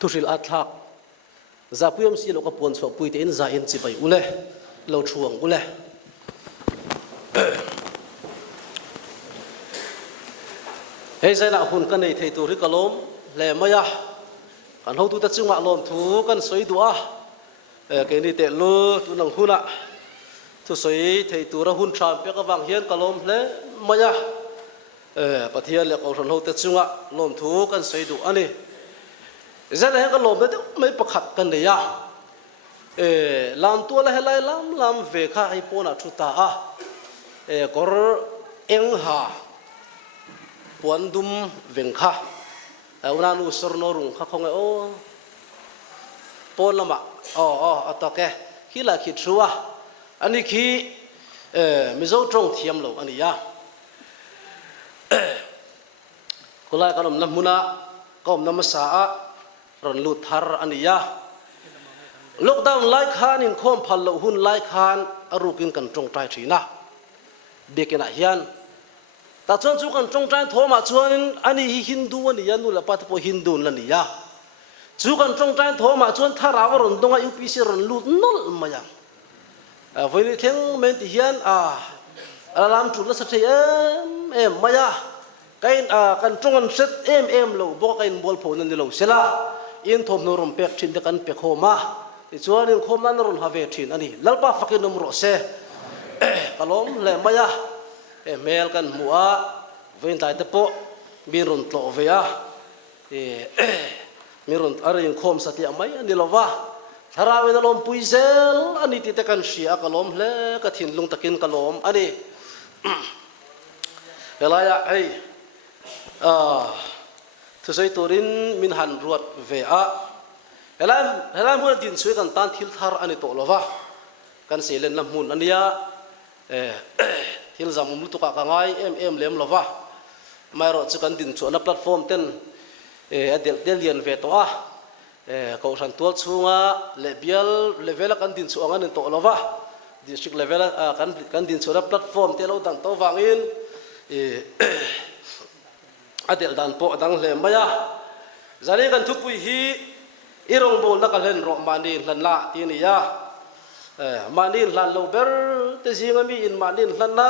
thu sil athak za puyam si lo ka pon so pui te in za in chi bai ule lo thuang ule hei zai na hun kan nei thei tu ri kalom le maya kan ho tu ta chunga lom thu kan soi dua ke ni te lu tu nang huna thu soi thei tu ra hun tham pe ka wang hian kalom le maya pathian le ko ron ho te chunga lom thu kan soi du ani zai la ka lom te mai pakhat kan ne ya lam tu la helai lam ve kha ai pona thu ta kor eng ha puan dum veng kha una nu sorno rung kha khong o pon lama atoke hila khi thua ani khi mizo trong thiam lo ani ya kulai kalom namuna kom namasa ron lut thar ani ya lockdown like khan in khom phal lo hun like khan arukin kan trong tai thina bekena hian ta chuan chu kan trong trai thoma chuan ani hi hindu ani ya nu la pat po hindu la ni ya chu kan trong trai thoma chuan thara ron donga upc ron lut nol maya voi theng men ti hian alam tu la sa thei em maya kain kan trong an set em lo bo kain bol pho nan ni lo sela in thom no rom pek thin de kan pek khoma ti chuan in khom nan ron have thin ani lalpa fakin nom ro se kalom le maya mel kan mua vein tai te po mi ron tlo ve a mi ron arin khom sati amai ani lova tharawe na lom puizel ani ti te kan sia kalom hle ka thin lung takin kalom ani elaya ei thu sei turin min han ruat ve a elam mu din sui kan tan thil thar ani to lova kan selen lam mun ania hil zamum lutuka ka ngai em lem lova mai ro chu kan din chu na platform ten adel delian ve to ko san tual chunga lebial level kan din chu angan to lova district level kan din chu na platform te lo dang to wangin adel dan po dang le maya zali kan thu pui hi irong bol na kalen ro mani lan la ti ni ya manin lan lo ber te zinga mi in manin lan na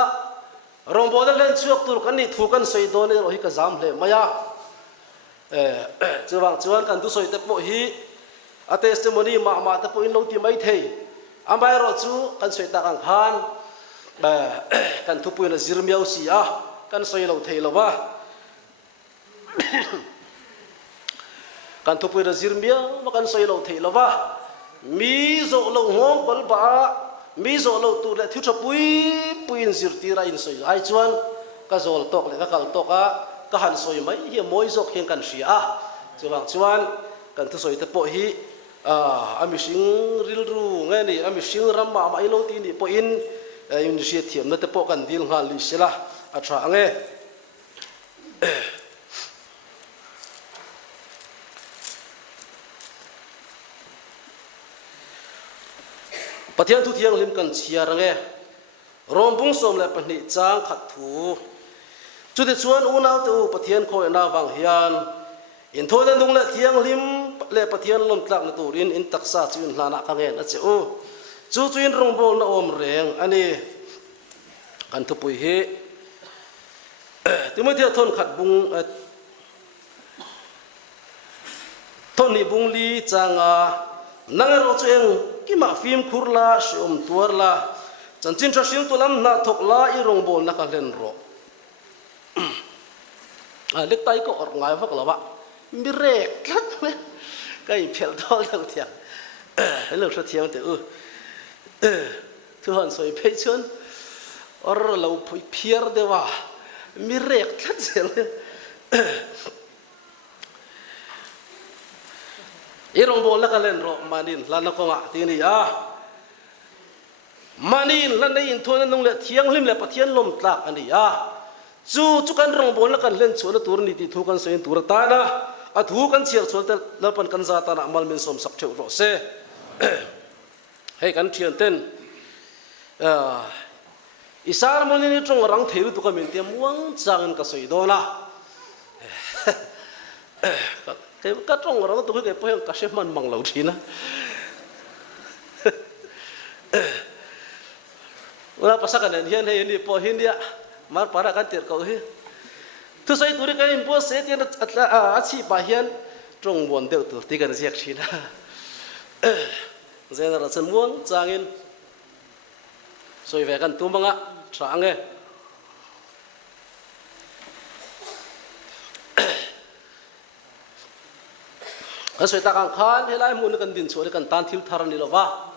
rong bo da len chuak tur kan ni thu kan soi do ne ro hi ka zam hle maya chuan kan du soi te po hi a testimony ma te po in lo ti mai thei ambai ro chu kan soi ta kan khan kan thu pu na zirmiau si kan soi lo thei lo wa kan thu pu na zirmia kan soi lo thei lo wa mi zo lo hom kol ba mi zo lo tu le thu pui in zir ti ra in soi ai chuan ka zol tok le ka kal tok ka han soi mai hi moi zok hian kan ria chuan kan thu soi te po hi ami sing ril ru nge ni ami sing ram ma mai lo ti ni po in yun si thiam na te po kan dil ngal li sela a tha nge pathian thu thiang lim kan chia range rombung som le pani chang khat thu chu te chuan unau tu pathian khoi na wang hian in tholen dung le thiang lim le pathian lom tlak na turin in taksa chin hlana ka ngen a cheu chu chuin rongbol na om reng ani kan thu pui he timothy thon khat bung thon ni bung li changa nang ro chueng kima phim khurla shom tuarla chanchin tha sim tulam na thokla i rongbol na ka len ro lek tai ko or ngai vak lawa mi rek khat kai phel thol thang thiang lo tha thiang te thu han soi phei chun or lo phui phiar dewa mi rek khat sel irong bol la kalen ro manin lan ko nga ti ni manin lan nei in thon nong le thiang lim le pathian lom tlak ani chu kan rong bol la kan len chona tur ni ti thu kan sein tur ta na a thu kan chiak chon te la pan kan za ta na mal men som sak theu ro se hei kan thian ten isar mon ni trong rang theu tu ka men te muang chang ka soi do na cái cắt trong rồi tôi cái bôi cắt xem mình bằng lẩu chín á ora pasakan hian hei ni po hin dia mar para kan tir ko hi tu sai tu ri kan impo se ti a chi pa hian trong bon deu tu ti kan ziak thina zena ra chen muang changin soi ve kan tu manga change a soi ta kan khan helai mun kan din chori kan tan thil thar ni lova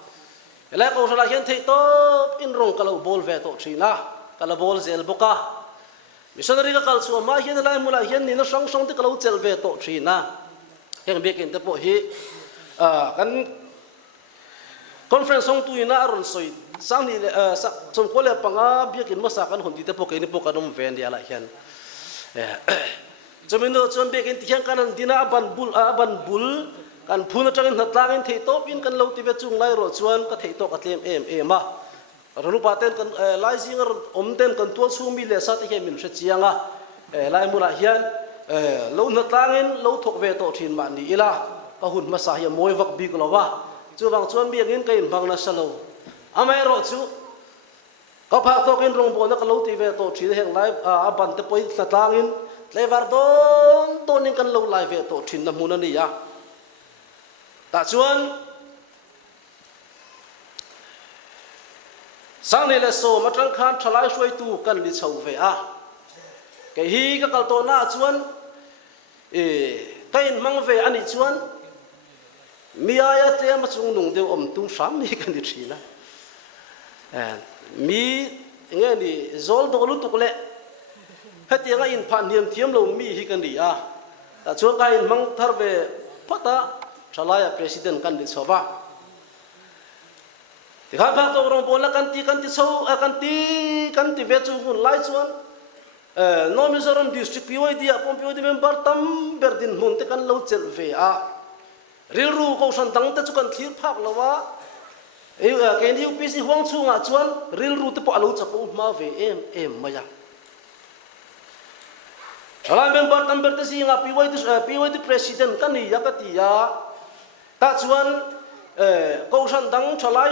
lại câu trả lời hiện thấy tốt in rong kalau bol về tổ trí na kalau bol zel boka missionary ka kalsu ma hiện lại mula hiện ni nó song song thì kalau zel về tổ trí na yang biết in tepo hi kan conference song tu ina aron soi sang ni som ko le panga biết in masa kan hon di tepo ke ni po kanom ven dia la hian chomino chom biết in tiang kanan dina ban bul kan phun atangin hatlangin thei top in kan lo ti ve chung lai ro chuan ka thei to ka tlem em ma ranu paten kan lai zingar omten kan tual sumi le sa te he min hre chianga lai mura hian lo hatlangin lo thok ve to thin ma ni ila ka hun ma sa hi moi vak bi ko wa chu wang chuan bi ngin kai bang na salo amai ro chu ka pha to kin rong bo na ka lo ti ve to thi heng lai a ban te poi hatlangin levar don tonin kan lo lai ve to thin na mun ni ya ta chuan sang này là số mà trăng khan thalai suy tu cần đi chầu về cái hi cái câu to na chuan cái mang về anh đi chuan mi ai thế mà chung nung đều tung sắm mi cần đi chi na mi nghe đi zol đồ lúc tục lệ hết tiếng in phan niệm thiêm lâu mi hi cần đi ta chuan cái mang thar về phát Chalaya president kan di soba. Tiga pak tu orang bola kan ti so kan ti vecu pun lai chuan. No Mizoram district POI dia POI member tam berdin mun te kan lo chel ve Ril ru ko san tang te chu kan thlir phak lawa. Ke ni UPC huang chunga chuan ril ru te po alo chapo ma ve em maya. Chalaya member tam berde si nga POI president kan ni yakati ta chuan câu san dang chalai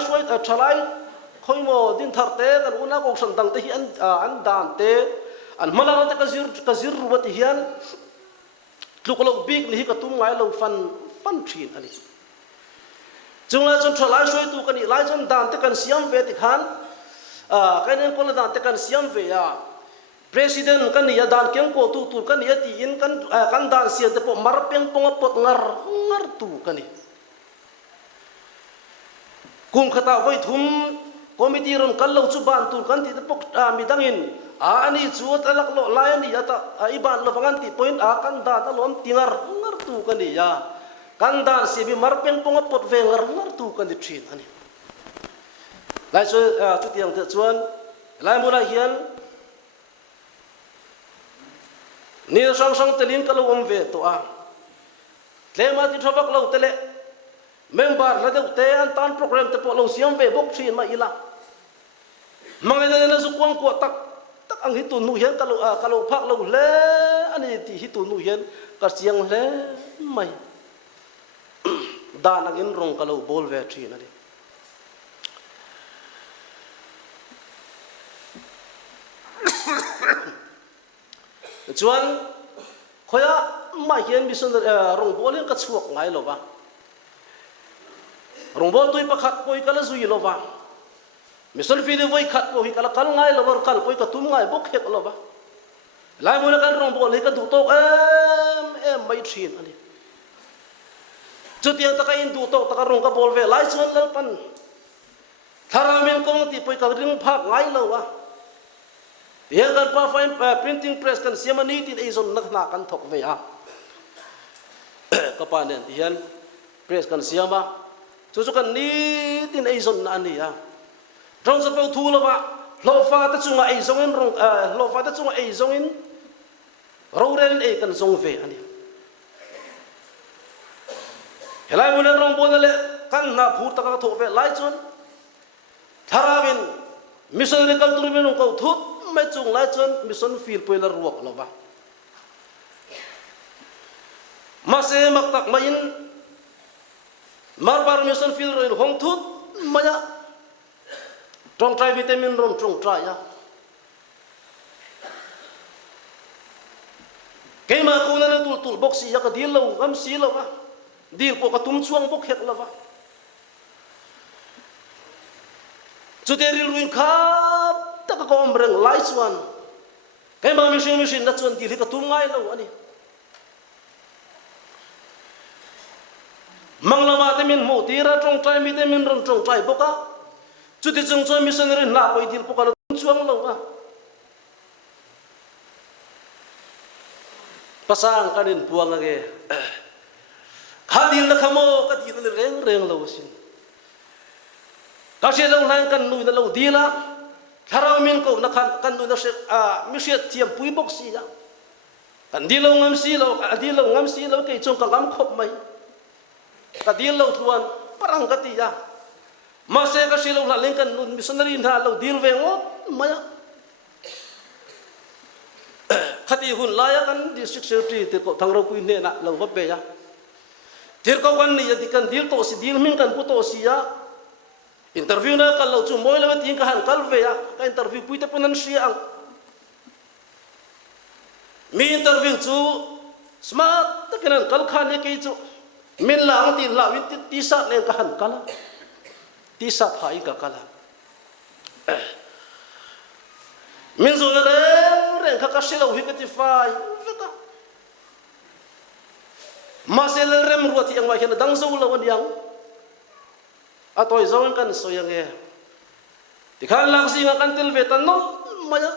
khoi mo din thar te kan una câu san dang te hi an dan te an mala te ka zir rubat hian tluklo big ni ka tum ngai lo fan thin ani chungla chon chalai soi tu kan i lai chon dan te kan siam ve ti khan kan en ko dan te kan siam ve president kan ya dan keng ko tu kan ya ti in kan dan sian te po mar peng pong pot ngar tu kan ni kum khata voi thum committee ron kallo chu ban tur kan ti pok midangin ani chu talak lo lai ni ata iban lo pangan ti point kan da ta lom tingar ngar tu kan ni ya kan dan si bi mar peng pong pot ve ngar tu kan ni thin ani lai chu tu tiang te chuan lai mura hian ni sang telin kalo om ve to tlema ti thobak lo tele member na deu te an tan program te po lo siam ve bok thin ma ila mangai na zu kwang ko tak ang hitu nu hian kalo phak lo le ani ti hitu nu hian ka chiang le mai da nagin rong kalo bol ve thin ani chuan khoya ma hian mission rong bol ka chuak ngai lo ba rong bol tui pakhat poi kala zui lo ba mission fili voi khat po hi kala kal ngai lo kal poi ka tum ngai bok hek lo ba lai mo na kan rong bol hi ka du tok em mai thin ani chu tiang ta ka in du tok ta ka rong ka bol ve lai chuan lal pan tharamin kong ti poi ka ring phak ngai lo wa yang kan pa fine printing press kan siamani tin azon nakna kan thok ve ka pa nen hian press kan siama chu kan ni tin azon na ani trong sa pau thu lo ba lo fa ta chunga azong in rong lo fa ta chunga azong in ro ren kan zong ve ani helai mun rong bon le kan na phur ta ka thok ve lai chun tharawin mission re kal tur men ko thut mai chung lai chun mission feel poiler ruak lo ba mase maktak main marbar mission field roin hong thut maya trong trai vitamin rom trong trai ya cái mà cô nó tụt box ya cái deal lâu ngắm xí lâu á deal của cái tum chuang bốc hết lâu á chú thế real ruin khắp tất cả con rừng lái xuân cái mà mission đã xuân thì cái tum ngay lâu anh mang lama temin mo tira trong trai mi temin ron trong trai boka chú thế trong trai missionary na coi deal boka lo tum chuang lâu á pasang kanin puang age khadil na khamo ka ti reng reng lo sin ka she lo nang kan nu na lo dila tharau min ko na kan nu na se mi she tiam pui bok si ya kan dilo ngam si lo ka dilo ngam si lo ke chong ka ngam khop mai ka dilo thuan parang ka ti ya ma se ka she lo la leng kan nu missionary na lo dil ve ngot maya khati hun laya kan district secretary te ko thangro kui ne na lo va pe ya tir ko kan ni yati kan dil to si dil min kan pu to si ya interview na kan lo chu moi lo tin ka han kal ve ya ka interview pui te punan si ang mi interview chu smart ta kan kal khan ne ke chu min la ang ti la win ti sa ne ka han kala ti sa phai ka kala min zo le reng ka shelo hi ka ti fai veka ma se le rem ruati ang ma hian dang zo lo an yang atoi zo kan so yang e ti khan lang si nga kan tel ve tan no maya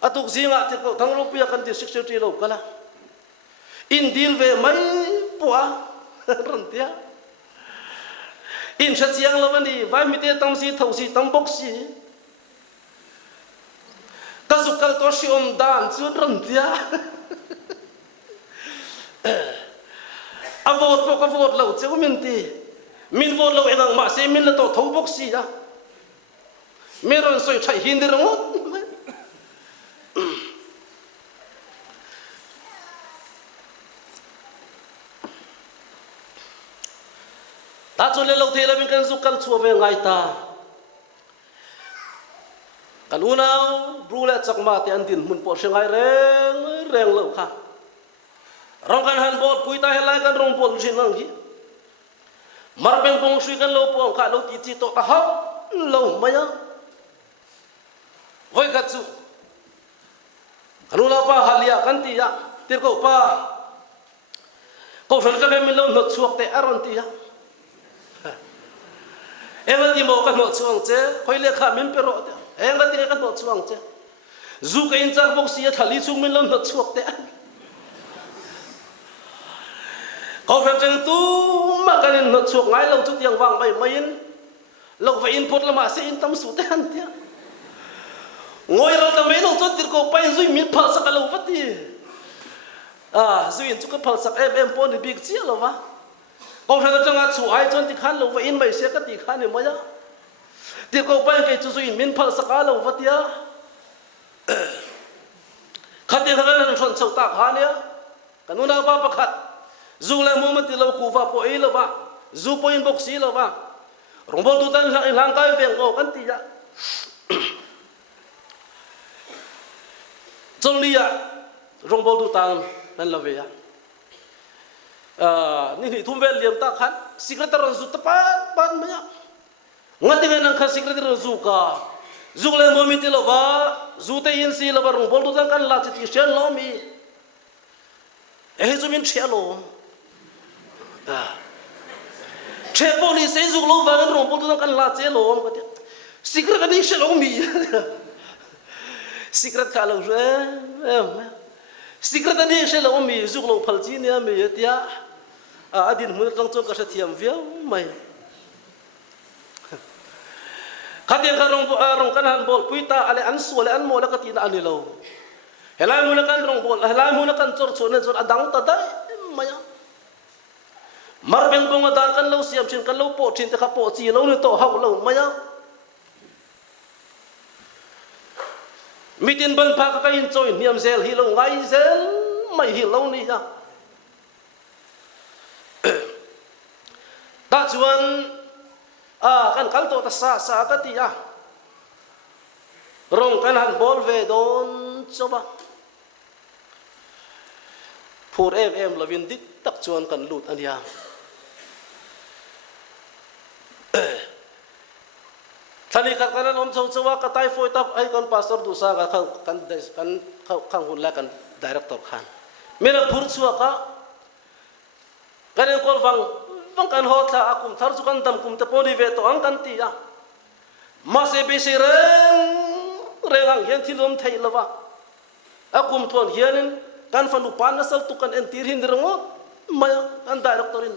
atuk si nga ti ko thang ro pia kan ti 60 lo kala in dil ve mai puwa rantia in chat siang lo ni vai mi te tam si thau si tam bok si kazukal to siom dan chun rantia avot po ka vot lo chu min ti min vot lo engang ma se min la to thau bok si ya meron soi thai hin de rongot ta chu le lo the la min kan zukal chu ve ngai ta kanunau brule chakma te antin mun po sengai reng reng lo kha rong kan han bol puita helai kan rong pol sin nang hi mar beng pong sui kan lo pong kha lo ti chi to ta ha lo maya voi ka chu kanunau pa halia kan ti ya tir ko pa ko san ka mi lo no chuak te aron ti ya em ti mo ka no chuang che khoi le kha min pero em cái tiếng cái bộ chuang chứ dù cái in trang bốc xí thali chung mình lên nó chuộc đấy có phải chân tu mà cái nó chuộc ngay lâu chút tiếng vàng vậy mấy in lâu phải input là mà sẽ in tâm số đấy anh thế ngồi rồi tầm mấy lâu chút tiếng cô bay duy miết phật sắc cái lâu vất đi duy in chút cái phật sắc em pon thì big chia lâu vả có phải chân ngã chủ ai chân thì khăn lâu phải in mấy xe cái thì khăn thì mới á tiếng cô bay cái chú duy miên phật sắc lâu vất đi khát tiếng khát lên chọn sầu tạc hà nia cái nụ nào ba khát dù là mua một tí lâu cù vào bội lâu ba dù bội bốc xí lâu ba rong bol tu tan lang kai veng o kan ti ya chong lia rong bol tu tan nan la ve ya ni thum vel liam ta khan secretary zu ta pan ma ya ngati ngan kha secretary zu ka zu le mo mi ti lo ba zu te in si lo ba rong bol tu tan kan la ti shen lo mi e zu min che lo che boli se zu lo va rong bol tu kan la che lo ka ti secret kan ni she lo mi secret ka lo je secret ani she lo mi zu lo phal chi ne mi tia adin mun tong chong ka sa thiam viau mai khatiang ka rong kan han bol puita ale an su ale an mo la ka tin ani lo helai mun kan rong bol helai mun kan chor chone chor adang ta dai maya mar beng bong dan kan lo siam chin kan lo po chin te kha po chi lo ni to ha lo maya mitin ban pa ka in choi niam sel hi lo ngai sel mai hi lo ni ya chuan kan kal to ta sa ka ti a rong kan han bol ve don choba phur em lovin dik tak chuan kan lut ania thani khat kan om chawa ka tai foi tap ai kan pastor du sa ka kan hun la kan director khan mena phur chuwa ka kan kol vang kan ho tha akum thar chu kan dam kum te poni ve to ang kan ti a ma se be se reng ang hian thilom thei lawa akum thon hianin kan fanu pan na sal tu kan en tir hin rongo ma kan director in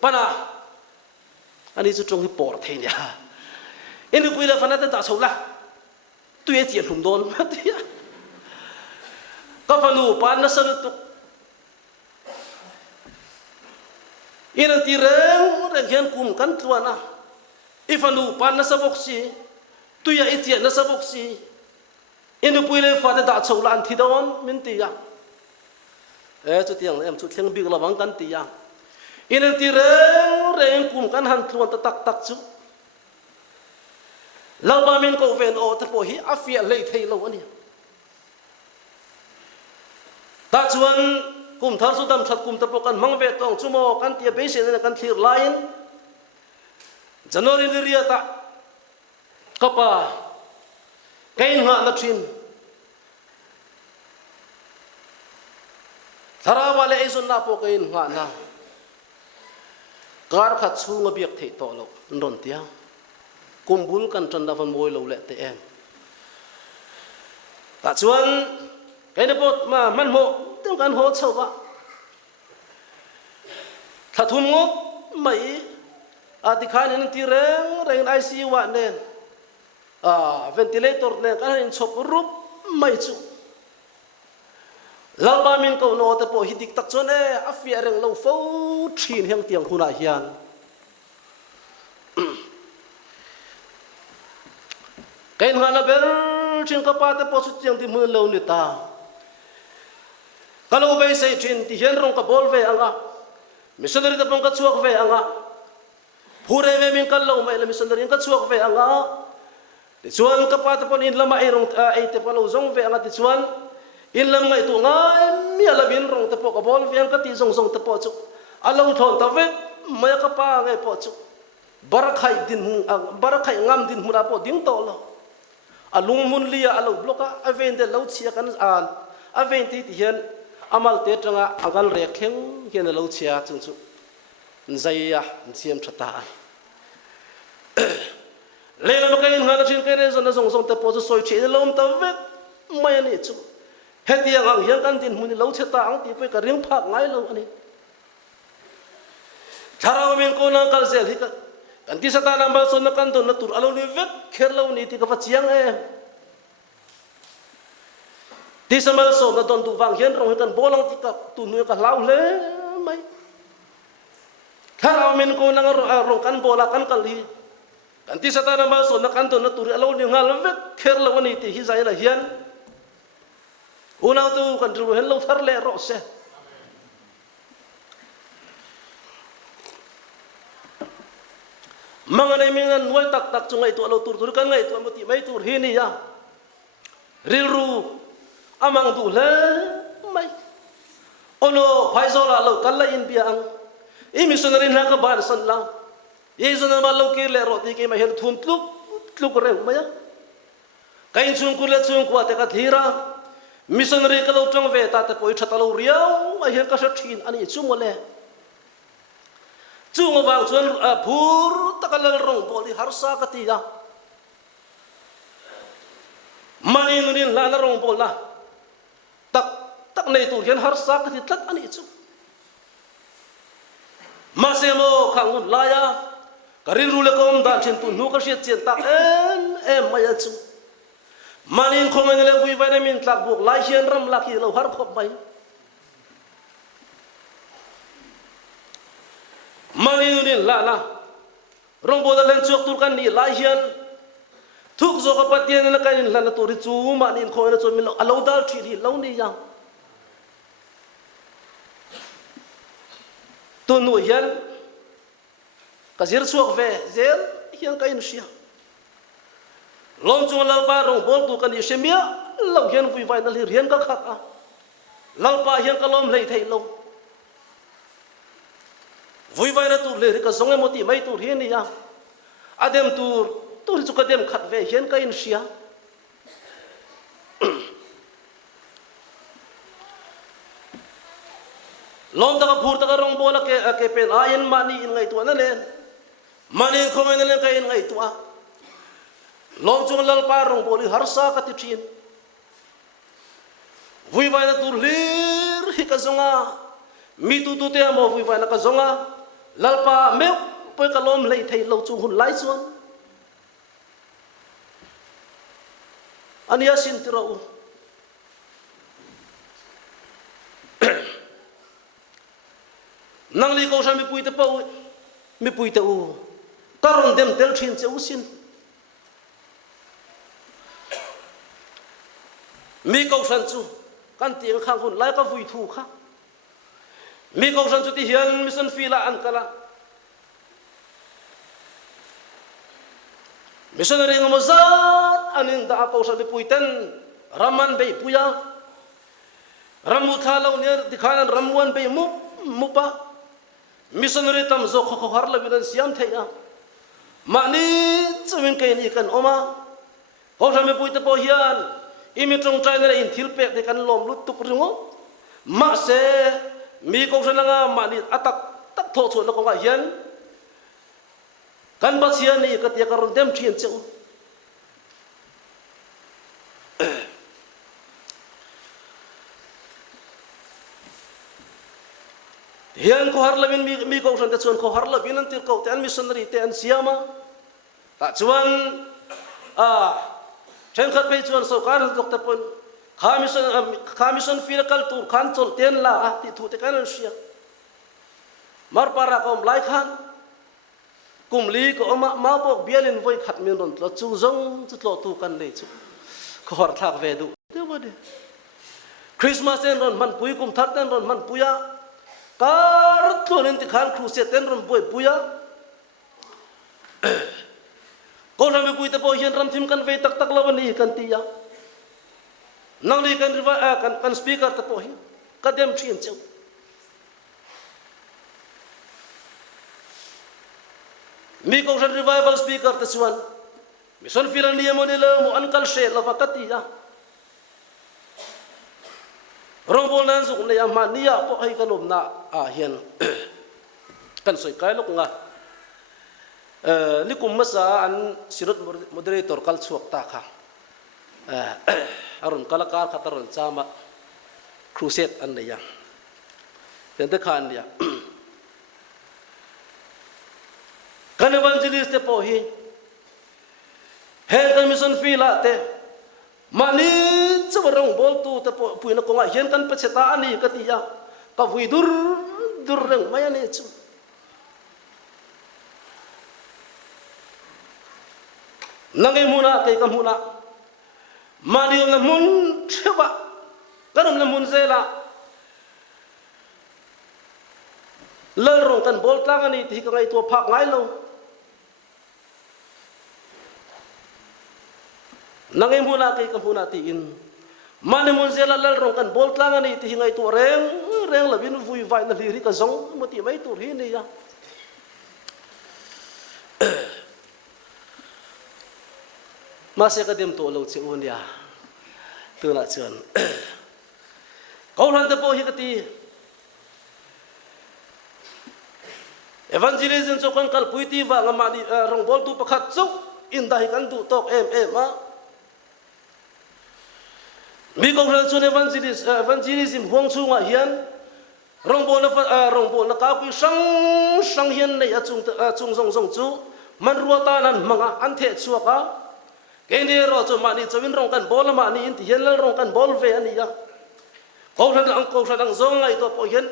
pana ani chu trong hi por thei nia in pui la fana ta chola tu ye chi hlum don ma ti ka fanu pan na sal tu in an ti reng hian kum kan tluana ifanu pan na sabok si tu ya itia na sabok si in pui le fa da chola an thi don min ti ya chu tiang em chu thleng big lawang kan ti ya in an ti reng kum kan han tluan ta tak chu lawba min ko ven o ta po hi afia le thei lo ani ta chuan kum thar su dam that kum ta po kan mang ve tong chumo kan tia be se na kan thlir lain January ni ria ta kapa kain nga na thin tharawa le izon na po kain nga na kar khat chu nga biak thei to lo ron tia kumbul kan tran da van moi lo le te em ta chuan kain pot ma man mo teng kan ho chowa thathum ngop mai ati khan in ti reng ICU wa nen ventilator ne kan in chop rup mai chu lamba min ko no te po hidik tak chone afia reng lo fo thin heng tiang khuna hian kain ngana ber thin ka pa te po chu tiang ti mun lo ni ta kalau be sei thin ti hian rong ka bol ve anga missionary ta pong ka chuak ve anga phure ve min kal lo mai la missionary ka chuak ve anga ti chuan ka pa te pon in lama ai rong ai te palo zong ve anga ti chuan in lam ngai tu ngai mi ala vin rong te po ka bol ve anga ti zong te po chu alo thon ta ve mai ka pa ngai po chu barakhai ngam din hura po ding to lo alung mun lia alo bloka aven de lo chia kan an aven ti hian amal te tanga angal re khleng hian lo chia chung chu zaiya siam thata le la ka in ngana chin kere zona zong te po chu soi thi lom ta ve mai ani chu hetia ang hian kan din mun lo cheta ang ti pe ka ring phak ngai lo ani tharaw min ko na kal sel hi ka kan ti sata nambal son na kan don na tur alo ni vet kher lo ni ti ka fa chiang e ti samal so na don tu wang hian rong kan bolang ti ka tu nu ka lau le mai tharaw min ko na rong kan bola kan kal hi kan ti sata nambal so na kan don na tur alo ni ngal vet kher lo ni ti hi zai la hian unaw tu kan ru hen lo thar le ro se manganai mingan nuai tak chungai tu alo tur kan ngai tu amati mai tur hi ni ya rilru amang du le mai ono phaizola lo kala in bia ang i missionary na ka bar san la ye zona ma lo ke le ro ti ke ma hen thum tluk re maya kain chung ku le chung ku te ka thira missionary ka lo tong ve ta te poi thata lo riau a hen ka sa thin ani chung le chung wang chuan phur takalal rong boli harsa ka ti ya mani nurin la na rong bola tak nei tu hian harsa ka ti tlat ani chu masemo khangun la ya karin rule kom dan chen tu nu ka shet chen tak em maya chu manin khomen le vui vitamin tlak buk lai hian ram laki lo har khop mai mani nurin la na rong bola len chok tur kan ni la hian thuk zo ka patien na kan la na tur chu manin khoina chu min alo dal thi ri lo ni ya tu nu hian kazir suak ve zel hiang kain sia lom chung lalpa rong bol tu kan isemia lau hian vui vai nal hian ka khat a lalpa hian ka lom lei thei lo vui vai na tu le ka zonge moti mai tu hian ya adem tu chu ka dem khat ve hian kain sia lom ta ka phur ta ka rong bola ke pen ayen mani in ngai tu na len mani khomai na len kai in ngai tu a lom chung lalpa rong boli harsa ka ti thin vui vai na tur lir hi ka zonga mi tu te mo vui vai na ka zonga lalpa me poi ka lom lei thei lo chu hun lai chuan ania sin tira u nang li ko sa mi pui te pau mi pui te u karon dem tel thin che u sin mi ko san chu kan tiang khang hun lai ka vui thu kha mi ko san chu ti hian mission fila an kala missionary ngamo zat anin da ko san mi pui ten raman be puya ramu thalo ner dikhanan ramuan be mu pa missionary tam zo kho har la binan siam theya mani chumin ke ni kan oma ko san mi pui te po hian imi trong trai na in thil pek de kan lom lut tuk ringo ma se mi ko san nga mani atak tak tho chu na ko ga hian kan ba sia ni ka tia karon dem thien cheu hian ko har lamin mi ko san te chuan ko har labin an tir ko te an missionary te an siama ta chuan chen khat pe chuan so kan doctor pon khamison physical tur khan chol ten la ti thu te kan sia mar para kom lai khan kum li ko ma bok bialin voi khat min ron tlo chu zong chu tlo tu kan le chu ko har thak ve du de wa de Christmas ten ron man pui kum thar ten ron man puya kar tlonin ti khan cruise ten ron boi puya ko ram pui te po hian ram thim kan ve tak tak lawani kan ti ya nang li kan riva kan speaker te po hi kadem thien cheu mi ko ran revival speaker te chuan mission filan ni mo ni lo mo an kal she la vakati ya rong bol nan zuk ne ya ma ni ya po hai kanom na hian kan soi kai lok nga ni kum masa an sirut moderator kal chuak ta kha arun kalakar khataron chama crusade an ne ya ten te khan ya kan evangelist te po hi health mission fila te mani chawarong bol tu te po puina ko nga hian kan pacheta ani ka ti ya ka vui dur reng maya ne chu nangai muna kai ka muna mani na mun cheba kanam na mun zela lalrong kan bol tlang ani ti ka ngai to phak ngai lo nangai muna kai ka muna ti in mani mun zela lalrong kan bol tlang ani ti ngai to reng labin vui vai na liri ka zong moti mai tur hi ni ya masih kadem to lo che un ya tu la chuan ko ran te po hi ka ti evangelism so kan kal puiti wa ngama ni rong bol tu pakhat chu in dai kan du tok ma mi ko ran chuan evangelism hong chu nga hian rong bol na ka ku sang hian nei chung zong chu man ruata nan manga an the chuaka kene ro chu mani chawin rong kan bol ma ni in ti hian rong kan bol ve ani ya ko ran zong ngai to po hian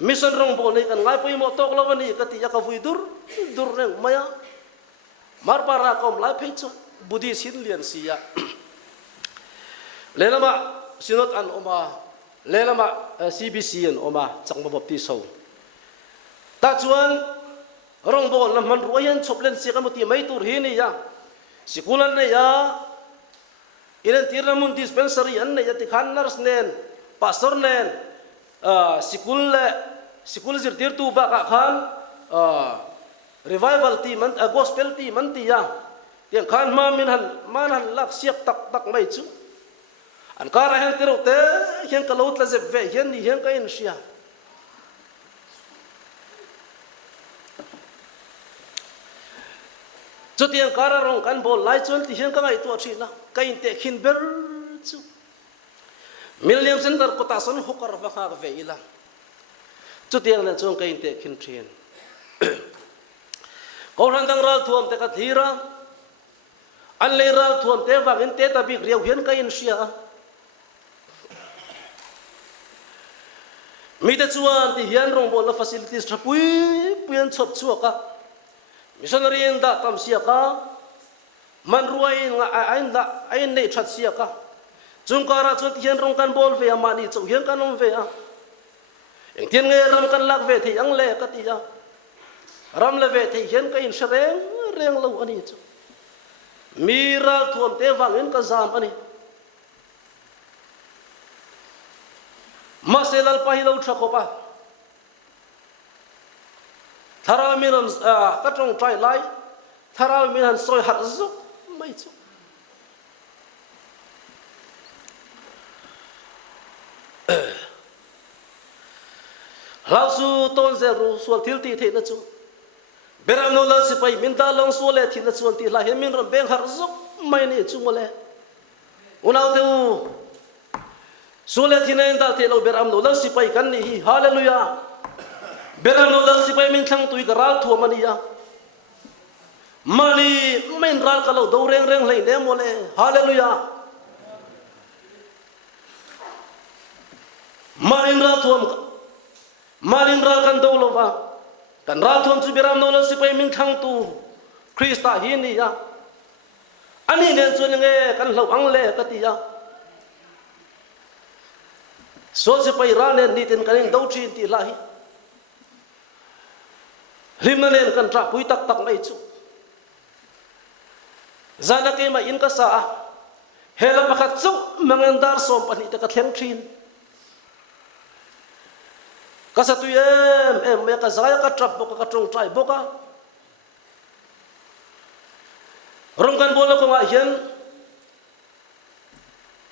mission rong bol nei kan ngai pui mo tok lawani ka ti ya ka vui dur reng maya mar para kom lai phei chu budi sin lian sia lelama sinot an oma lelama CBC an oma changma bapti so ta chuan rong bol na man ruayan choplen si kamuti mai tur hi ni ya sikulan ne ya iren tirna mun dispensary an ne ya ti khan nurse nen pastor nen sikul zir tir tu ba ka khan revival ti man gospel ti man ti ya tiang khan ma min han lak siak tak mai chu an kara hen tiro te hen kalot la ze ve hen ni hen ka in sia chu tiang kara rong kan bol lai chon ti hen ka ngai to thina ka in te khin ber chu William Center kota son hukar va kha ve ila chu tiang na chong ka in te khin thien ko ran dang ral thuam te ka thira an le ral thuam te wa in te ta bi riau hen ka in sia mi te chuan ti hian rong bol la facilities thapui puyan chop chuaka missionary in da tam siaka man ruai nga ai nei that siaka chungkara chu ti hian rong kan bol ve amani chu hian kan om ve a eng tien nge ram kan lak ve thi ang le ka ti ya ram le ve thi hian ka in shreng reng lo ani chu mi ral thuam te wang in ka zam ani maselal pahilo thakopa thara minan ka tong trai lai thara minan soi har zu mai chu lausu ton zeru sual thilti the na chu beram no la sipai min da long suale thi na chuan ti la he min ram beng har zu mai ni chu mole unau teu suale thinen dal te lo beram no la sipai kan ni hi hallelujah beram no la sipai min thang tui garal thu mani ya mani min ral ka lo do reng reng lei le mole hallelujah main ral kan do lo wa kan ral thom chu beram no la sipai min thang tu krista hi ni ya ani nen chu nge kan lo ang le ka ti ya so se pai ra nen ni ten kan do thin ti lai rim na nen kan tra pui tak mai chu zana ke ma in ka sa hela pakhat chu mangendar som pani ta ka thleng thin ka sa tu em me ka zaya ka trap boka ka trong trai boka rong kan bola ko nga hian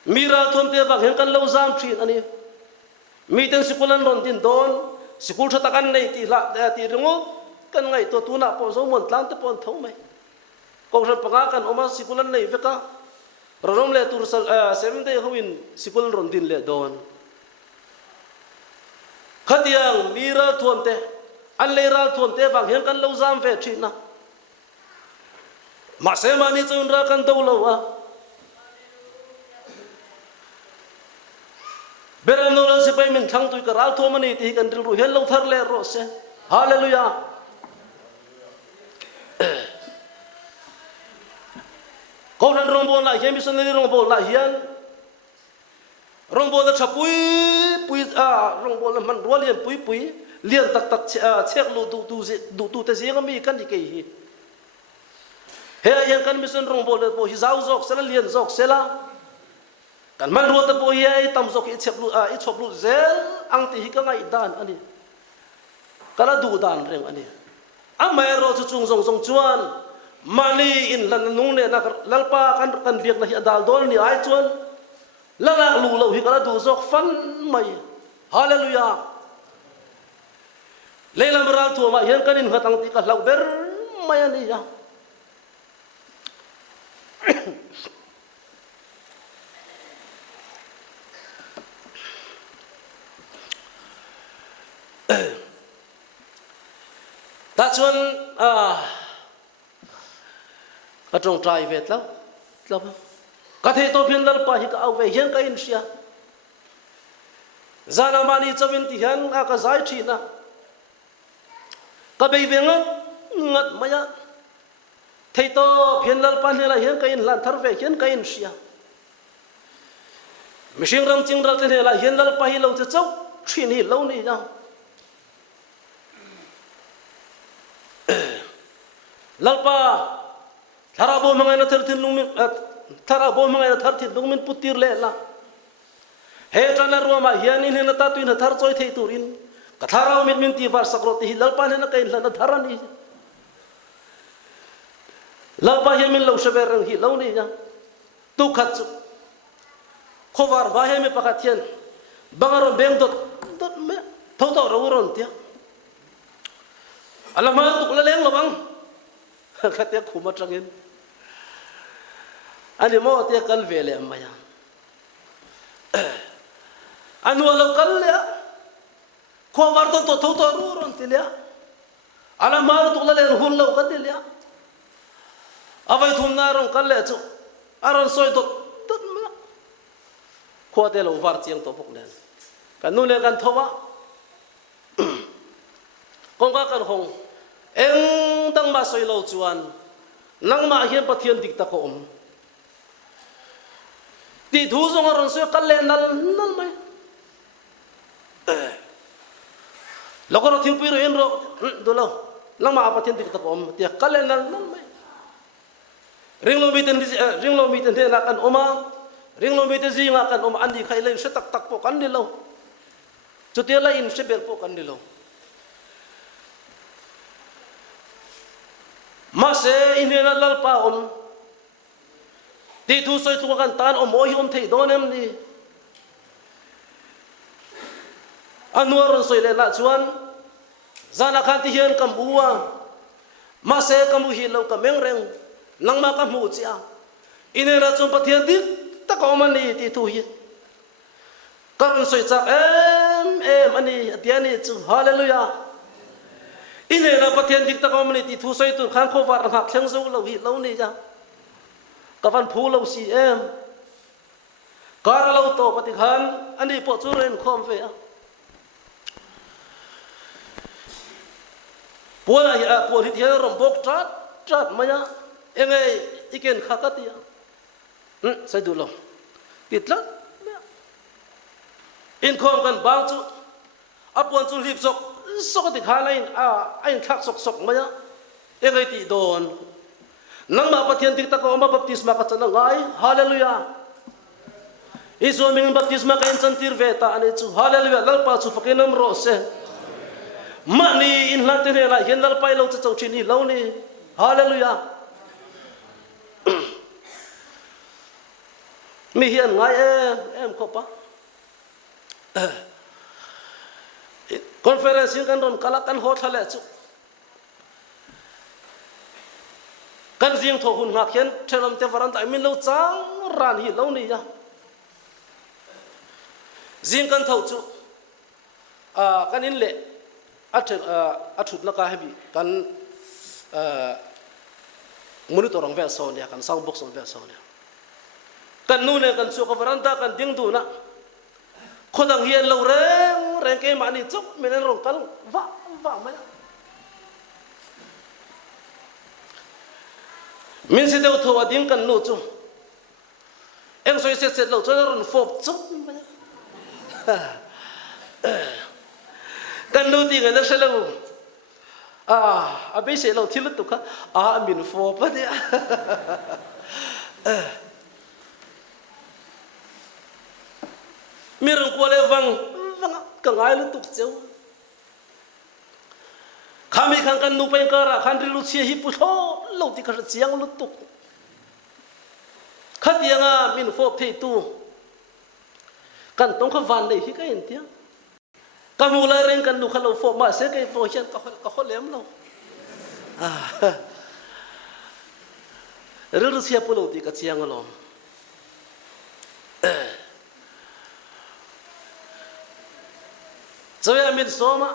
mira thom te wang hen kan lo zam thin ani mi ten sikulan ron tin don sikul tha takan nei ti la ti ringo kan ngai to tuna po zo mon tlang te pon thau mai ko ran panga kan oma sikulan nei veka rom le tur 7 day hoin sikul ron din le don khatiang mira thom te an le ral thom te wang hen kan lo zam ve thina ma se mani chun ra kan do lo wa beram no la sipai min thang tu ka ral thom ani ti kan ru hen lo thar le ro se hallelujah ko ran rong bon la hian missionary rong bon la hian rong bon la chapui pui rong bon la man ro lian pui lian tak chek lu tu te zi ngami kan di ke hi he yang kan mission rong bon la po hi zau zok sela lian zok sela kan man ro ta po hi tam zok i chep lu i chop lu zel ang ti hi ka ngai dan ani kala du dan reng ani amai ro chu chung zong chuan mani in lan nung ne na lalpa kan biak na hi dal dol ni ai chuan lala lu lo hi kala du zok fan mai hallelujah leila maral thu ma hian kanin hatang ti ka lau ber mai ani ya ta chuan ka trong trai vet lo ka the to phin lal pa hi ka au ve hian ka in sia zana mani chawin ti hian ka zai thina ka bei venga ngat maya thei to phin lal pa ne la hian ka in lan thar ve hian ka in sia mishing ram ching ral ne la hian lal pa hi lo che chau thin hi lo ni ja lalpa thara bo mangai na tharthin lungmin thara bo mangai na tharthin lungmin putir le la he tana roma hian in na ta tuin thar choi thei turin ka thara min ti var sakro ti lalpa ne na kai la na tharani lalpa hian min lo shaber rang hi lo ni ya tu khat chu khovar ba he me pakathian bangaro beng dot me thau to ro ron tia alama tu la leng lo bang khatia khuma trangin ani mo tia kal vele maya anu lo kal ya khovar to thau to ro ron tia alama tu la leng hun lo ka tia avai thum na rong kal le chu aron soi dot me khoate lo var chiang to pok len kan nu le kan thowa kong ka kan hong eng dang ma soi lo chuan nang ma hian pathian dik ta ko ti thu zong aron soi kal le nal mai lokoro thing pi ro en ro do lo nang ma pathian dik ta ko ti kal le nal mai ring lo mi ten na kan oma ring lo mi te zi nga kan oma andi khai len se tak tak po kan ni lo chutia la in se ber po kan ni lo ma se inena lalpa ti thu soi tu kan tan moi thei donem ni anuar soi le la chuan zana khan ti hian kam buwa ma se kam hi lo ka meng reng nang ma ka mu chia inena chum pathian ti ta ko man ni ti thu hi karon soi cha em ani atiani chu hallelujah inena pathian dik ta ko man ni ti thu soi tu khan kho war ha thleng zo lo hi lo ni ja ka van phu lo si em kar lo to pati khan ani po chu ren khom fe a pola ya po ri thia rom bok trat maya engai iken khakatia sai du lo titla in khom kan bang chu apon chu lip sok ti khalain ain thak sok maya engai ti don nang ma pathian tik ta ko ma baptisma ka chana ngai hallelujah isu ming baptisma ka in chantir ve ta ani chu hallelujah lalpa chu fakinam ro se mani in latene la hian lalpai lo chu chau thini lo ni hallelujah mi hian ngai em ko pa conference kan ron kala kan ho thale chu kan jing tho hun ngak hian theram te varan ta min lo chang ran hi lo ni ya jing kan tho chu kan in le athut na ka hebi kan monitor ang ve so nia kan sound box ang ve so nia kan nu ne kan chu ka varan ta kan ding du na khodang hian lo reng ke ma ni chuk menen rong kal va ma min se deu tho ading kan nu chu eng soi set lo chu ron fop chuk kan nu ti ngan se lo a be se lo thil tu kha min fop pa dia mirang ko le vang ka ngai lu tuk cheu khami khang kan nu pai kara khan ri lu chi hi pu tho lo ti ka chiang lu tuk khatianga min fop thei tu kan tong kha van dei hi ka in tia kamula ren kan nu khalo fop ma se kai po hian ka kholem lo ru sia pu lo ti ka chiang lo zoya min soma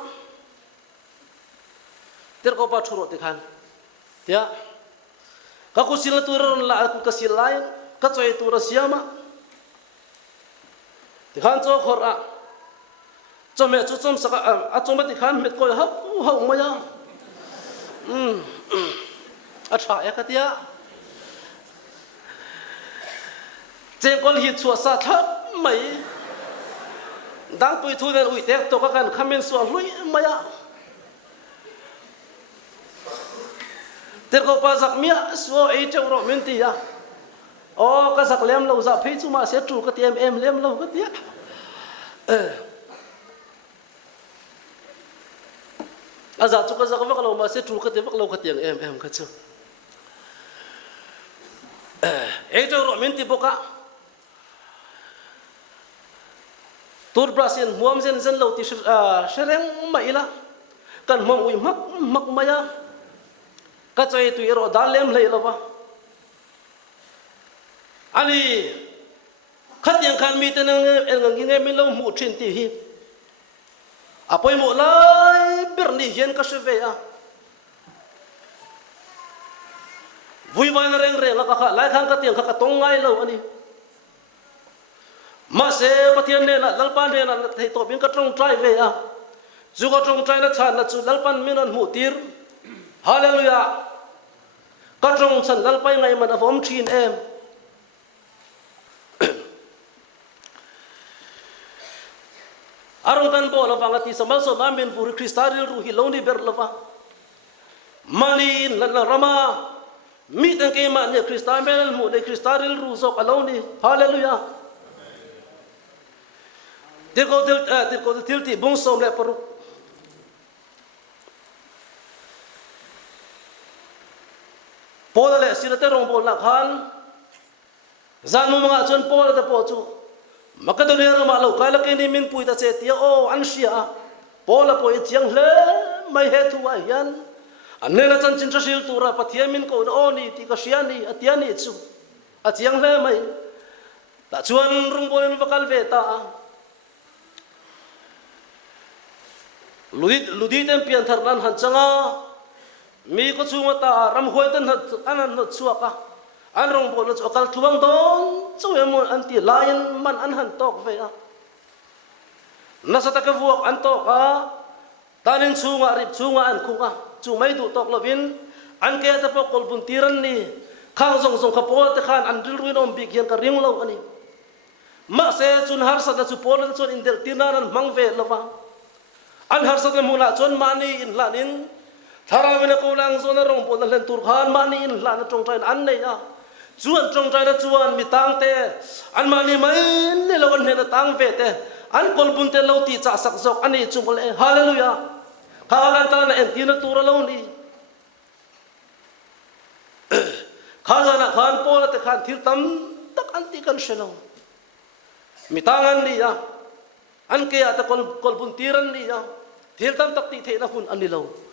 ter ko pa thuro te khan tia ka ku sil tu ron la ku ka sil lai ka choi tu ra siama te khan cho khor a chome chu chom saka a chom ti khan met ko ha maya a tha ya ka tia cheng kol hi chua sa tha mai dang pui thu den ui tek to ka kan khamen so hlui maya ter ko pa zak mia so ei cheu ro min ti ya o ka zak lem lo za phei chu ma se tru ka ti em lem lo ka ti a za chu ka zak vak lo ma se tru ka ti vak lo ka ti em ka chu ei cheu ro min ti boka tur brasin muam zen zen lo ti shereng mai la kan mong ui mak maya ka choi tu ro dalem lei lova ani khatiang khan mi ten ngi nge mi lo mu thin ti hi apoi mo lai bir ni hian ka se ve a vui vai reng reng ka kha lai khang ka tiang ka tong ngai lo ani ma se pathian ne na lalpan ne na thei to bin ka trong trai ve a chu ka trong trai na chan na chu lalpan min an mu tir hallelujah ka trong chan lalpai ngai man avom thin em arong kan bo lawang ati samal so namin puri kristaril ruhi loni ber lawa mani la rama mi tan ke ma ne kristamel mu ne kristaril ru so aloni hallelujah tirko tilti bung som le paru pola le silate rong bol na khan zanu mga chon pola ta po chu makadone ma lo kala ke ni min pui ta che tia o an sia pola po e chiang hle mai he tu wa yan anela chan chin sil tura pathia min ko o ni ti ka sia ni atia ni chu a chiang hle mai ta chuan rung bol vakal ve ta ludi tem pian thar nan han changa mi ko chunga ta ram hoi tan anan no chuaka an rong bol chu kal thuang don chu em an ti lion man an han tok ve a nasa ta ka vuak an tok a tanin chunga rip chunga an khunga chu mai du tok lovin an ke ta pok kol bun tiran ni khang zong zong kha pol te khan an dil ruin om bi kian ka ring lo ani ma se chun har sa ta chu pol an chon indel tinaran mang ve lova an har sa ta muna chon mani in lanin tharawina ko lang zona rong pol len tur khan mani in lan tong train an nei a chuan tong train chuan mi tang te an mani mai ne lawan ne tang ve te an kol bun te lo ti cha sak zok ani chungol e hallelujah khalan ta na en tina tur lo ni khazana khan pol te khan thir tam tak an ti kan shelo mi tangan ni ya an ke ata kol bun tiran ni ya thir tam tak ti the na hun ani lo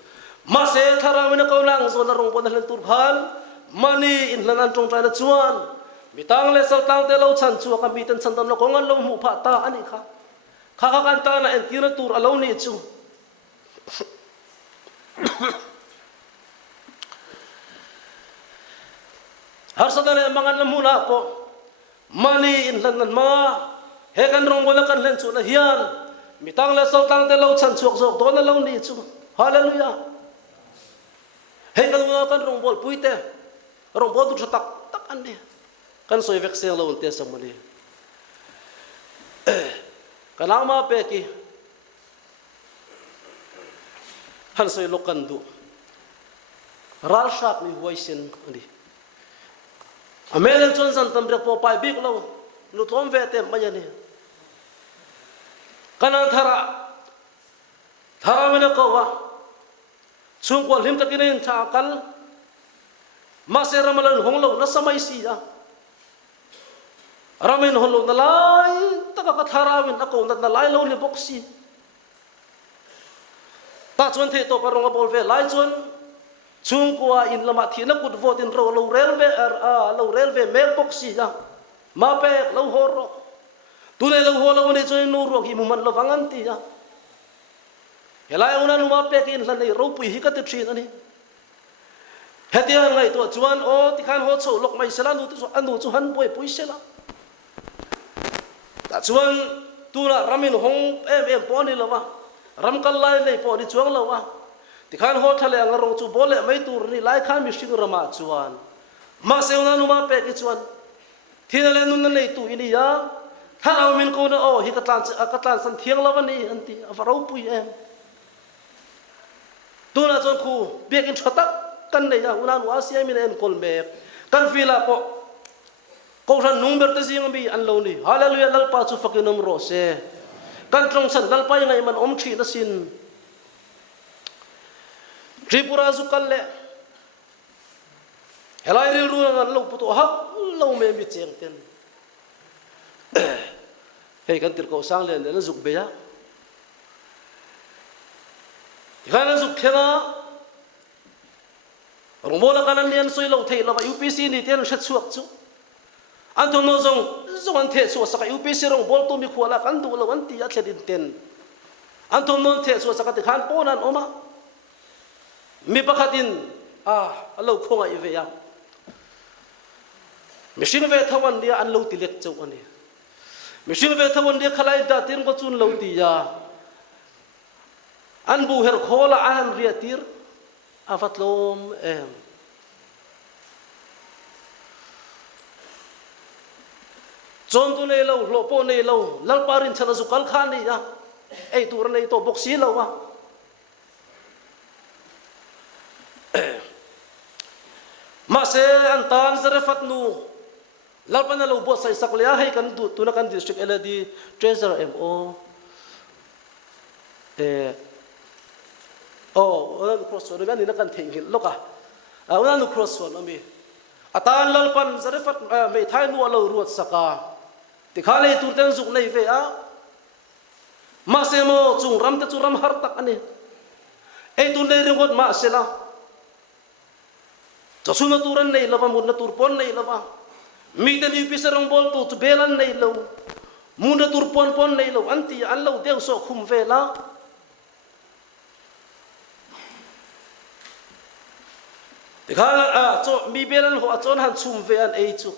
ma se tharawina ko lang zona rong pon len tur khan mani in lan tong tra na chuan mitang le sal tang te lo chan chu ka mi tan chan tam lo kongan lo mu pha ta ani kha kan ta na en tira tur alo ni chu har sa dane mangan lamu na po mani in lan ma he kan rong bola kan len chu na hian mitang le sal tang te lo chan chuak zok do na lo ni chu hallelujah hei kan rong bol puite rong bol tu tak ande kan soi vek se lo te samali kanama pe ki han soi lokan du ral shak ni voice ani amelen chon san tam rek po pai bik lo nu thom ve te ma yani kanan thara mena ko wa chung ko lim takin tha kal ma se ramalan honglo na samai si ya ramin holo na lai taka ka tharamin ako na lai lo ni boxi ta chuan the to parong bol ve lai chuan chung ko in lama thina kut vote in ro lo railway mail boxi ya ma pe lo horo tu le lo holo ni chuan nu ro hi mu man lo wangan ti ya helai una nu ma pe kin lan nei ro pui hi ka te thin ani hetian ngai to chuan o ti khan ho cho lok mai sela nu tu anu chu han poi pui sela ta chuan tu la ramin hong em poni lawa ram kal lai nei poni chuang lawa ti khan ho thale ang rong chu bole mai tur ni lai khan mi sing rama chuan ma se una nu ma pe ki chuan thina le nun nei tu ini ya tha min ko na o hi ka tlan san thiang lawa ni anti avaro pui em tu na chuan khu biakin thata kan nei ya unan asia min en kolmek kan fila po ko ran number te sing bi an lo ni hallelujah lal pa chu fakinom ro se kan trong san lal pa ngai man om thi na sin tripura zu kal le helai ril ru ngan lo pu to ha lo me mi cheng ten hei kan tir ko sang len na zuk be ya kana zuk khena rongbola kanan lian soi lo thei lawa UPC ni ten shat suak chu an to no zong an the so saka UPC rongbol to mi khuala kan du lo an ti a thledin ten an to non the so saka ti khan ponan oma mi pakhatin alo khonga ive ya machine ve thawan dia an lo ti lek chau ani machine ve thawan dia khalai da tin ko chun lo ti ya an bu her khola an ria tir afatlom chon tu nei lo lo po nei lo lal parin chala zu kal khan ni ya ei tur nei to boxi lo wa ma se an tan zare fat nu lal pan lo bo sai sak le hai kan tu na kan district LD treasurer MO unan crossroad ni na kan theng hil loka unan crossroad ami atan lal pan zare fat me thai nu lo ruat saka ti khale tur ten zuk nei ve a ma se mo chung ram te chu ram har tak ani ei tu nei ringot ma se la cho su na turan nei lova mun na tur pon nei lova mi ten yu pisarong bol tu belan nei lo mun na tur pon pon nei lo anti an lo deu so khum ve la tikhala cho mi belan ho achon han chum ve an ei chu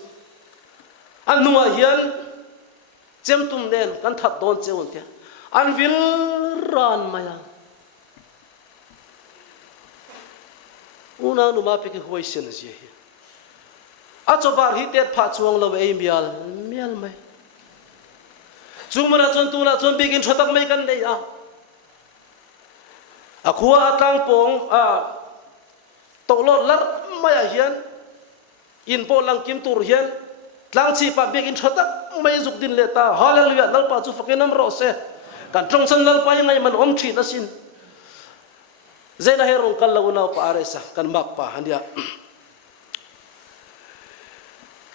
an nuwa hian chem tum nen kan that don cheun te an vil ran maya una nu ma pe ki hoi sen ji hi a cho bar hi tet pha chuang lo ei mial mai chumana chon tu na chon begin thotak mai kan nei a khuwa atlang pong tolot lar maya hian in po lang kim tur hian tlang chi pa begin thotak mai zuk din leta hallelujah lal pa chu fakinam ro se kan trong san lal pa ngai man om thi na sin zena herong kal lo na pa aresa kan mak pa handia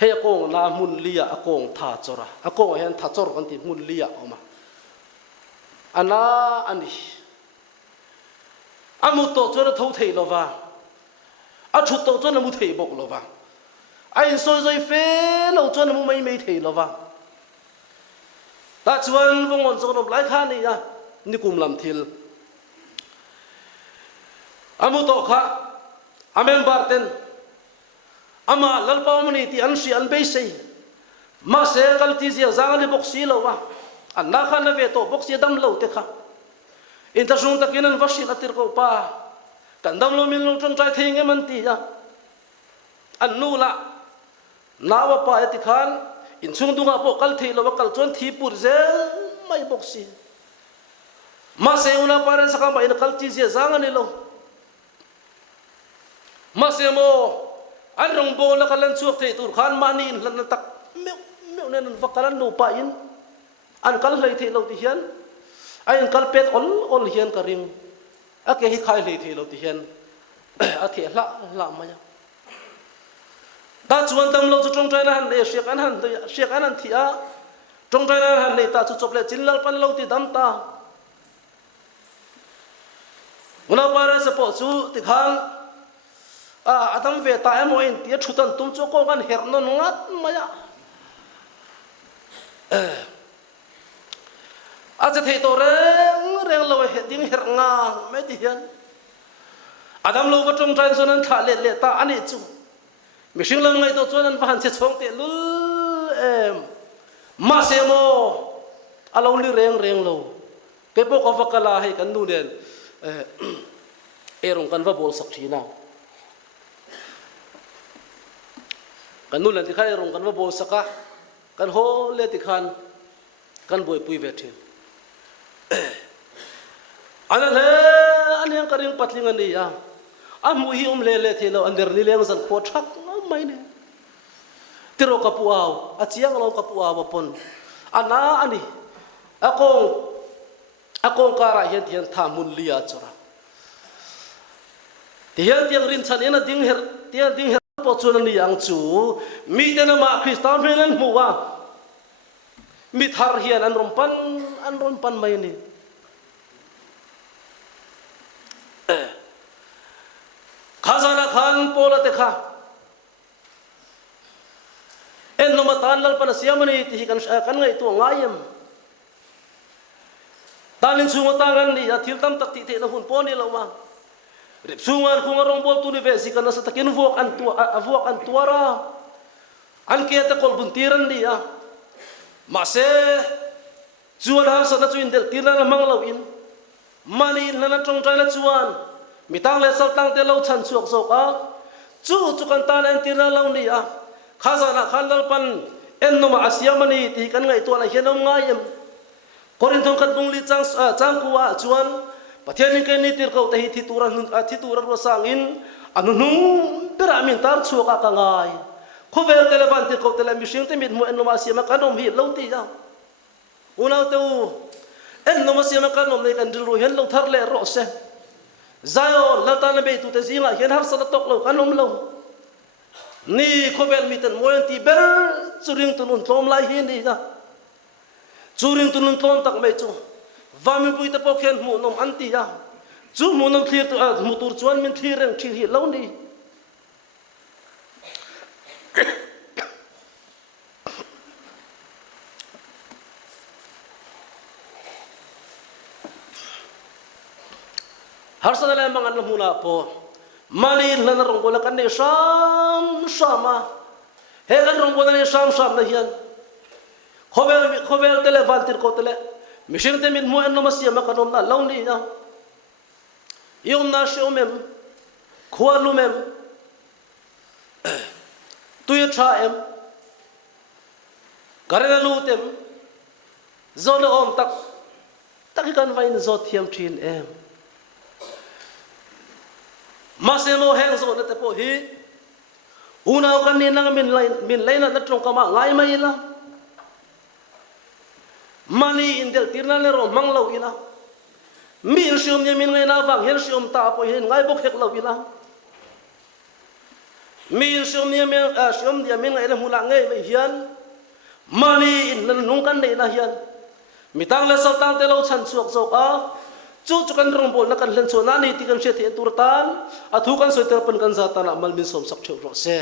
he akong na mun lia akong tha chora akong hen tha chor kan ti mun lia oma ana ani amu to chora thau thei lova a thu to chona mu thei bok lova ai soi soi fe lo chona mu mai mai thei lova ta chuan vongon chon lai kha ni ya ni kum lam thil amu to kha amen barten ama lalpa mani ti an si an be sei ma se kal ti zia zang ni boxi lo wa an na kha na ve to boxi dam lo te kha in ta sung ta kinan vashi atir ko pa kan dam lo min lo trong trai thing e man ti ya an nu la na wa pa ti khan in chung dunga po kal thei lo wa kal chon thi pur zel mai boxi ma se una paran sa ka mai na kal ti zia zang ni lo ma se mo an rong bo la kalan chuak thei tur khan mani in lan tak meu nen vakalan no pa in an kal hlei thei lo ti hian ai kal pet ol hian ka ring a ke hi khai hlei thei lo ti hian a the la ma ya ta chuan dam lo chu trong trai na han le shek an han thia trong trai na han le ta chu chop le chin lal pan lo ti dam ta una para sa po chu ti khang atam ve ta emo in tia thutan tum chu ko kan hernon ngat maya acha thei to reng lo he ding her nga me ti hian adam lo wa trong trai sonan tha le ta ani chu mishing lam ngai to chuan an van che chong te lul ma se mo alo li reng lo ke po ko vakala hai kan nu den erong kan va bol sak thina kan nu lan ti khai rong kan va bol saka kan ho le ti khan kan boi pui ve thin ana le an yang karing patling ani ya amu hi le le thelo ander ni leng zan kho thak mai ne tiro kapuaw achiang lo kapuaw pon ana ani akong kara hian tian tha mun lia chora tian tiang rin chan ena ding her po chun ni ang chu mi dena ma kristan phenan muwa mi thar hian an rom pan mai ni khazana khan pola te kha en no matan lal pan siamani ti kan ngai tu ngayam talin sunga tangan ni athil tam tak ti the na hun poni lo ma rip sungan khung rong bol tu ni ve si kan sa takin vuak an tuara an ke ta kol buntiran ni a ma se chuan ha sa na chuin del tirna na mang lo in mani na na tong trai na chuan mitang le sal tang te lo chan chuak so ka chu kan tan an tirna lo ni a khazana khandal pan en no ma asiamani ti kan ngai to na hianom ngayam Korinthong kan bungli chang kuwa chuan pathian ke ni tir ko te hi thituran ro sangin anunung peramin tar chuka ka ngai khovel televan tir ko tele mishing te mit mo en no ma siama kanom hi lo ti ja unaw te en no ma siama kanom nei kan dil ro hen lo thar le ro se zayo la ta na be tu te zinga hen har sa tok lo kanom lo ni khovel miten mo en ti ber churing tunun tom lai hi ni ja churing tunun tlon tak mai chu vami pui ta pokhen mu nom anti ya chu mu nom thlir tu mutur chuan min thlir reng thil hi lo ni har sa la mangan huna po mali lan rong bola kan ne sama he kan rong bola ne sam na hian khovel tele valtir ko tele mishing te min mo en no masia ma kanom na launi na yom na shomem khwalumem tuya tha em karena lutem zona om tak kan vain zo thiam thin em masemo heng zo na te po hi una kan ni nang min laina na trong kama ngai mai la mani indel tirna le ro manglo ila min shum ni min ngai na wang hen shum ta po hen ngai bok hek lo ila min shum ni min shum dia min ngai na mula ngai mai hian mani in nung kan nei na hian mitang le sal tang te lo chan chuak zok a chu kan rong bol na kan len chu na ni ti kan she the tur tan a thu kan soiter pan kan za ta na mal min som sak theu ro se